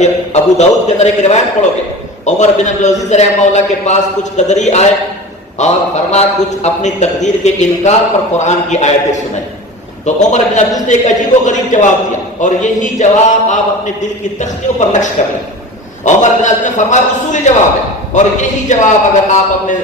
ابو داؤد کے اندر ایک روایت پڑھو گے، عمر بن عبدالعزیز رحمہ اللہ کے پاس کچھ قدری آئے اور فرمایا کچھ اپنی تقدیر کے انکار پر قرآن کی آیتیں سنائیں، تو عمر بن عبدالعزیز نے ایک عجیب و غریب جواب دیا، اور یہی جواب آپ اپنے دل کی تختیوں پر نقش کر لیں۔ عمر بن عبدالعزیز نے فرمایا اصولی جواب ہے، اور یہی جواب اگر آپ اپنے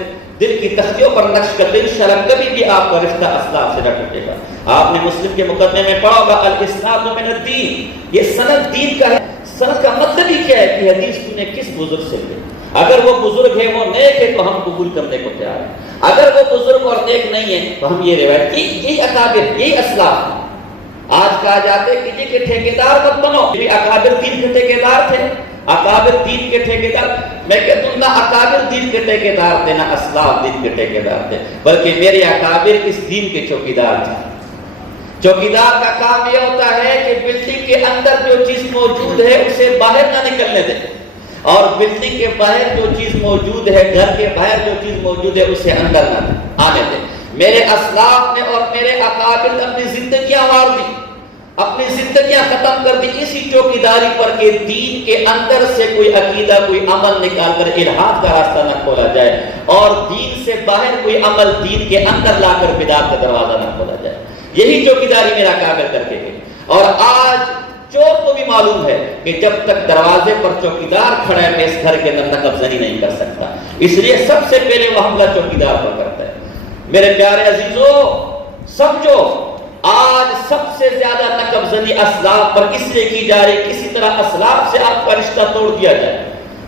دل کی تختیوں پر نقش کر دیں انشاءاللہ کبھی بھی آپ کا رشتہ اسلاف سے نہ ٹوٹے گا۔ آپ نے مسلم کے مقدمے میں پڑھا ہوگا الاسناد من الدین، یہ سند دین کا ہے۔ سند کا مطلب ہی کیا ہے کہ حدیث تو نے کس بزرگ سے لی، اگر وہ بزرگ ہے وہ نیک ہے تو ہم قبول کرنے کو تیار ہیں، اگر وہ بزرگ اور نیک نہیں ہے تو ہم یہ روایت یہی اکابر یہی اسلاف۔ آج کہا جاتے کہ جی کے ٹھیکیدار مت بنو، یہ اکابر دین کے ٹھیکیدار تھے، اکابر دین کے ٹھیکیدار۔ میں کہتا ہوں نہ اکابر دین کے ٹھیکیدار تھے نہ اسلاف دین کے ٹھیکیدار تھے، بلکہ میرے اکابر اس دین کے چوکیدار تھے۔ چوکیدار کا کام یہ ہوتا ہے کہ بلڈنگ کے اندر جو چیز موجود ہے اسے باہر نہ نکلنے دے، اور بلڈنگ کے باہر جو چیز موجود ہے، گھر کے باہر جو چیز موجود ہے اسے اندر نہ آنے دے۔ میرے اسلاف نے اور میرے اکابر نے اپنی زندگیاں مار دی، اپنی زندگیاں ختم کر دی اسی چوکیداری پر کہ دین کے اندر سے کوئی عقیدہ کوئی عمل نکال کر الحاد کا راستہ نہ کھولا جائے، اور دین سے باہر کوئی عمل دین کے اندر لا کر بدعت کا دروازہ نہ کھولا جائے۔ یہی چوکیداری میرا اکابر کر کے گئے، اور آج چور کو بھی معلوم ہے کہ جب تک دروازے پر چوکیدار کھڑا ہے میں اس گھر کے اندر نقب زنی نہیں کر سکتا، اس لیے سب سے پہلے وہ حملہ چوکیدار پر کرتا ہے۔ میرے پیارے عزیزو سمجھو، آج سب سے زیادہ نقب زنی اسلاف پر اس لیے کی جا رہی کسی طرح اسلاف سے آپ کا رشتہ توڑ دیا جائے،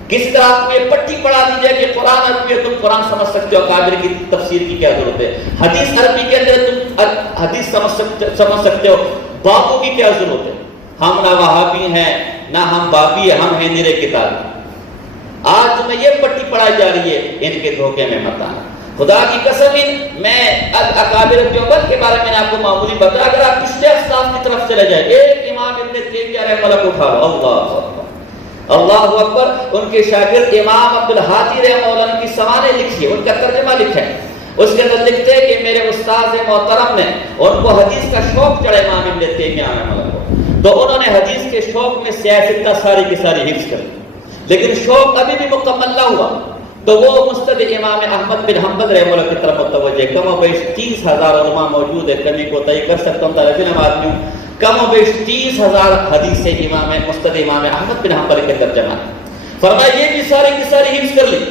کسی طرح آپ کو یہ پٹی پڑھا دی جائے کہ قرآن عربی ہے تم قرآن سمجھ سکتے ہو، اکابر کی تفسیر کی کیا ضرورت ہے، حدیث عربی کے اندر تم حدیث سمجھ سکتے ہو، بابوں کی کیا ضرورت ہے، ہم نہ وہابی ہیں نہ ہم بابی ہیں، ہم ہیں نرے کتاب۔ آج تمہیں یہ پٹی پڑھائی جا رہی ہے، ان کے دھوکے میں مت آنا۔ خدا کی قسم میں اکابر دیوبند کے بارے میں نے آپ کو معمولی بتایا، اگر آپ پچھلے اسلاف کی طرف چلے جائیں، ایک امام ابن تیمیہ رحمہ اللہ کو اٹھا لو، اللہ اکبر اللہ اکبر، ان کے شاگرد امام عبدالہادی رحمہ اللہ کی سوانح لکھی ہے، ان کا ترجمہ لکھا ہے، اس کے اندر لکھتے ہیں کہ میرے استاد محترم نے ان کو حدیث کا شوق چڑھا امام ابن تیمیہ رحمہ اللہ کو، تو انہوں نے حدیث کے شوق میں سیاستہ ساری کی ساری حفظ کر لی، لیکن شوق ابھی بھی مکمل نہ ہوا، تو وہ مستد امام احمد بن حنبل رحمہ اللہ کی طرف متوجہ، کم و بیش 30,000 علماء موجود ہے، کمی کو طے کر سکتا ہوں طالب آدمی ہوں، کم و بیش 30,000 حدیث امام مستد امام احمد بن حنبل کے ترجمہ ہے۔ فرمایا یہ بھی ساری کی ساری حفظ کر لی،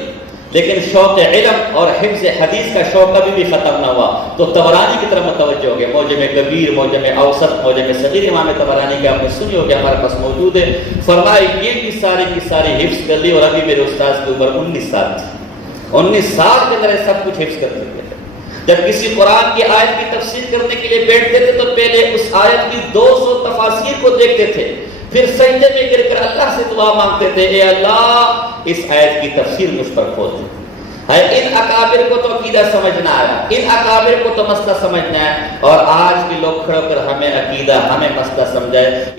لیکن شوق علم اور حفظ حدیث کا شوق ابھی بھی ختم نہ ہوا، تو طبرانی کی طرف متوجہ ہو گئے، معجم کبیر، معجم اوسط، معجم صغیر امام طبرانی کا آپ نے سنی ہو کہ ہمارے پاس موجود ہے۔ فرمایا یہ بھی ساری کی ساری حفظ کر لی، اور ابھی میرے استاد کی عمر 19 سال تھی، 19 سال کے اندر سب کچھ حفظ کر چکے تھے۔ جب کسی قرآن کی آیت کی تفسیر کرنے کے لیے بیٹھتے تھے تو پہلے اس آیت کی 200 تفاسیر کو دیکھتے تھے، پھر سجدے میں گر کر اللہ سے دعا مانگتے تھے، اے اللہ اس آیت کی تفسیر مجھ پر کھول دے۔ ان اکابر کو تو عقیدہ سمجھنا آیا، ان اکابر کو تو مسئلہ سمجھنا ہے، اور آج کے لوگ کھڑے ہو کر ہمیں عقیدہ ہمیں مسئلہ سمجھائے۔